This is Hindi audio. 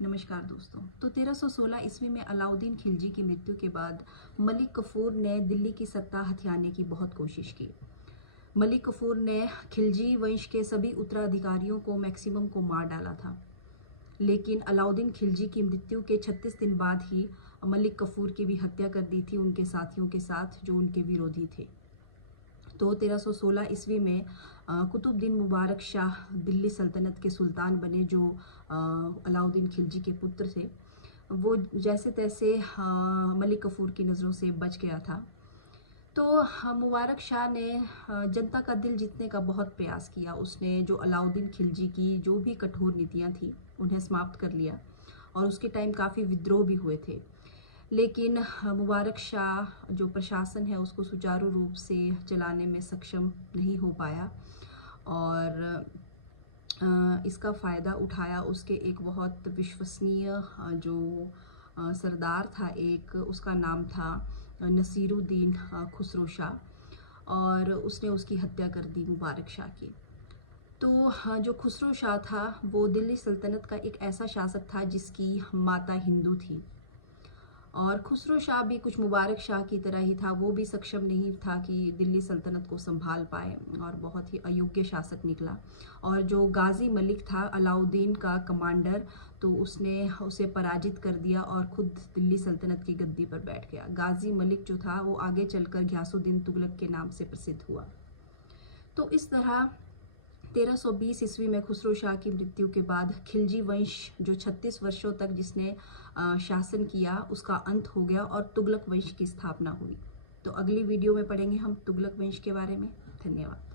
नमस्कार दोस्तों। तो 1316 ईस्वी में अलाउद्दीन खिलजी की मृत्यु के बाद मलिक कफूर ने दिल्ली की सत्ता हथियाने की बहुत कोशिश की। मलिक कफूर ने खिलजी वंश के सभी उत्तराधिकारियों को मैक्सिमम को मार डाला था, लेकिन अलाउद्दीन खिलजी की मृत्यु के 36 दिन बाद ही मलिक कफूर की भी हत्या कर दी थी उनके साथियों के साथ जो उनके विरोधी थे। तो 1316 ईस्वी में कुतुबुद्दीन मुबारक शाह दिल्ली सल्तनत के सुल्तान बने, जो अलाउद्दीन खिलजी के पुत्र थे। वो जैसे तैसे मलिक कफूर की नज़रों से बच गया था। तो मुबारक शाह ने जनता का दिल जीतने का बहुत प्रयास किया। उसने जो अलाउद्दीन खिलजी की जो भी कठोर नीतियाँ थी उन्हें समाप्त कर लिया, और उसके टाइम काफ़ी विद्रोह भी हुए थे। लेकिन मुबारक शाह जो प्रशासन है उसको सुचारू रूप से चलाने में सक्षम नहीं हो पाया, और इसका फ़ायदा उठाया उसके एक बहुत विश्वसनीय जो सरदार था, एक उसका नाम था नसीरुद्दीन खुसरो शाह, और उसने उसकी हत्या कर दी मुबारक शाह की। तो जो खुसरो शाह था वो दिल्ली सल्तनत का एक ऐसा शासक था जिसकी माता हिंदू थी, और खुसरो शाह भी कुछ मुबारक शाह की तरह ही था। वो भी सक्षम नहीं था कि दिल्ली सल्तनत को संभाल पाए, और बहुत ही अयोग्य शासक निकला। और जो गाजी मलिक था अलाउद्दीन का कमांडर, तो उसने उसे पराजित कर दिया और खुद दिल्ली सल्तनत की गद्दी पर बैठ गया। गाजी मलिक जो था वो आगे चलकर घियासुद्दीन तुगलक के नाम से प्रसिद्ध हुआ। तो इस तरह 1320 ईस्वी में खुसरो शाह की मृत्यु के बाद खिलजी वंश जो 36 वर्षों तक जिसने शासन किया उसका अंत हो गया, और तुगलक वंश की स्थापना हुई। तो अगली वीडियो में पढ़ेंगे हम तुगलक वंश के बारे में। धन्यवाद।